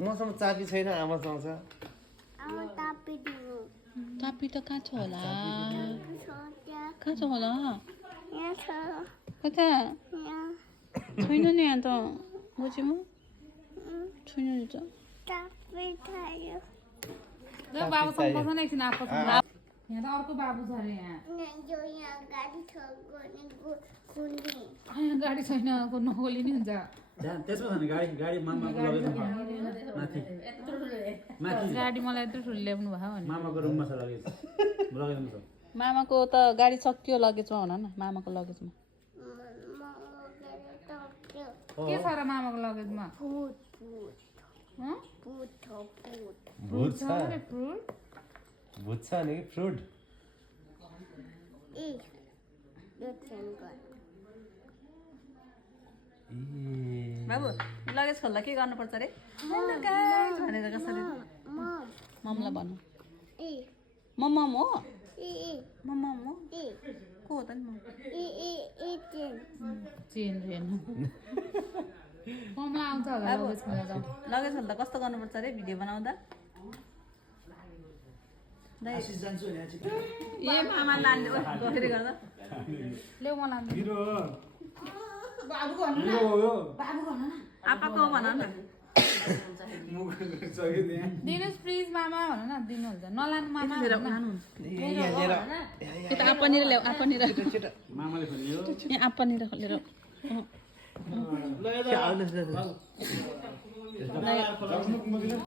मसँग चाबी छैन आमासँग छ तापी त कहाँ छ होला कहाँ छ होला कता छैन नि यहाँ त बुझ्यौ छैन नि त बाबुसँग बस्न नै एकछिन आपस यहाँ त अर्को बाबु छ अरे यहाँ गाडी छैन नगोली नि हुन्छ त्यसमा छ नि गाडी मामाको लगेज माथि गाडी मलाई यत्रो ठुलो ल्याउनु भयो भने मामाको रुममा छ लगेज छ मामाको त गाडी सक्यो लगेजमा भन न मामाको लगेजमा के छ र मामाको लगेजमा भूत छ फ्रुट भूत छ नि फ्रुट बाबु लगेज खोल्दा के गर्नुपर्छ रे भनेर कसरी ममलाई भन्नु मम हो मम हो को हो त नि चेन कमला आउँछ होला लगेज खोल्न जाउँ लगेज खोल्दा कस्तो गर्नुपर्छ रे भिडियो बनाउँदा ए मामा लाने गफेरी गर्दा ल्याउ मलाई आपाको भन न दिनुहोस् प्लिज मामा भन न दिनुहुन्छ नलानु मामा यता आपनिर ल्याऊ आपनिर मामाले खोलियो यहाँ आपनिर खोलेर ल